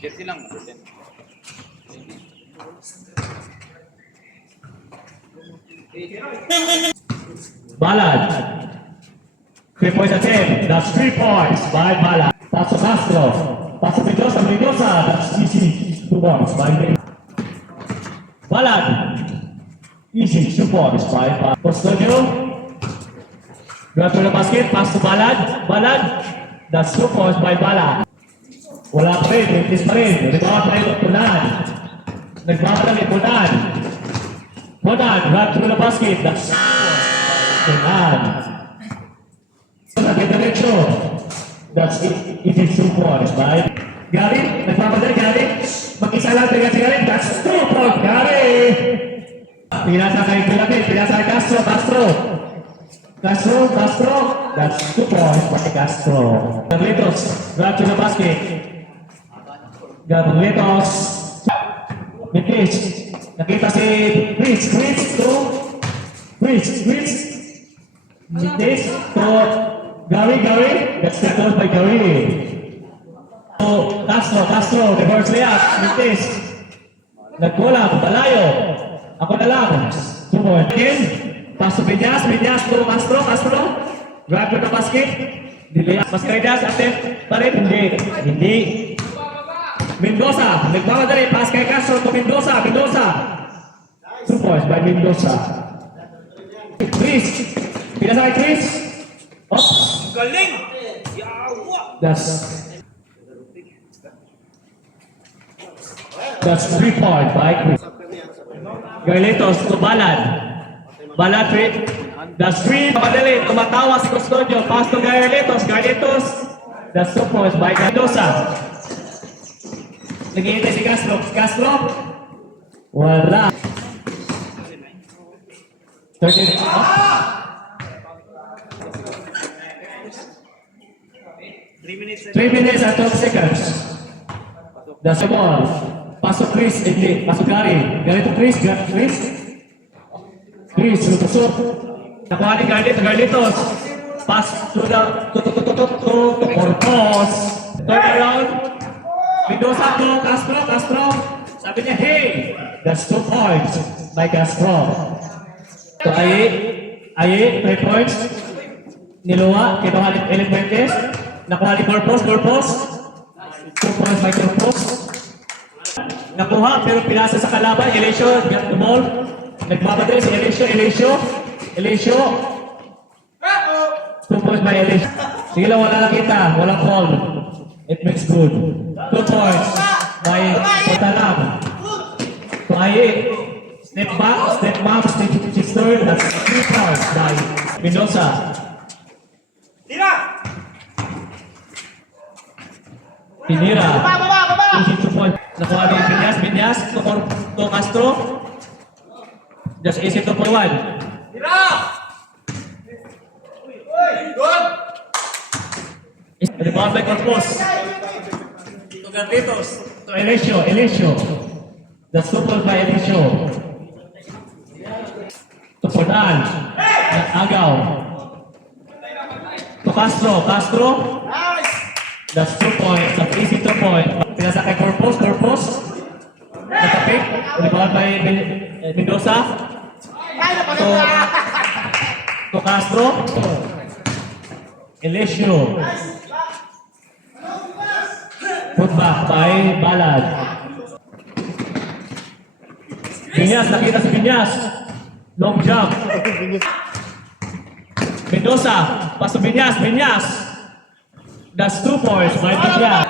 Jersey lang. Balad. 3 points attempt. That's 3 points by Balad. That's Castro. That's Mendoza. Mendoza. That's easy. 2 points by Balad. Easy. 2 points by Balad. Custodio. Grab to the basket. Pass to Balad. Balad. That's 2 points by Balad. Wala pa rin. Mintis pa rin. Rebound pa rin. Punan. Nagbabala ni Punan. Punan. Grab to the basket. That's Punan. Nag-diretso. That's it. It is 2 points by Gary. Nagpapadali Gary. Mag-isa lang tayo si Gary. That's 2 points. Gary. Pinasa kay Pilapit. Pinasa kay Castro. Castro. Castro. Castro. That's 2 points by Castro. Carlitos. Grab to the basket. Carlitos. Mikis. Nakita si Chris. Chris to Chris. Chris. Mikis to Gary. That's the goal by Gary. So, Castro, reverse layup. Mikis. Nagkulang, malayo. Ako na lang. Sumod. Again, pass to Vinyas to Castro. Grab to the basket. Mas Kaidas, attempt pa rin. Hindi. Mendoza, nagmamadali. Pass kay Castro to Mendoza. 2 points by Mendoza. Chris. Pinasa kay Chris. Oops. Galing! Yawa! That's 3 points by Chris. Garlitos to Balad. Balad 3. That's 3. Madali, tumatawa si Custodio. Pass to Garlitos. That's 2 points by Mendoza. Naghihintay si Castro. Wala. 13. 3 minutes and 12 seconds. That's the ball. Pasok Chris, hindi. Pasok Gary. Gary to Chris. Chris, lutusok. Nakuha ni Garlitos. Pass to the Corpus. Turn around. Mendoza to Castro. Sabi niya, hey! That's 2 points by Castro. So, Aye, 3 points. Niluwa, kinuha ni Elementes. Nakuha ni Corpus. 2 points by Corpus. Nakuha, pero pinasa sa kalaban. Elisio, got the ball. Nagmamadali si Elisio. 2 points by Elisio. Sige lang, wala lang kita. Walang ball. It makes good. 2 points by Potalam. To Aye. Step back, step sister. That's 3 points by Mendoza. Pinira. Easy 2 points. Nakuha ni Binyas to Castro. Just easy 2 point 1. Rebound by Corpus. To Garlitos. To Elisio. That's 2 points by Elisio. To Portal. Agaw. To Castro. That's 2 points. That's easy 2 points. Pinasa kay Corpus. Natapik. Rebound by Mendoza. To Castro. Elisio. Put back by Balad. Binyas, nakita si Binyas. Long jump. Mendoza. Pass to Binyas. That's 2 points by Binyas.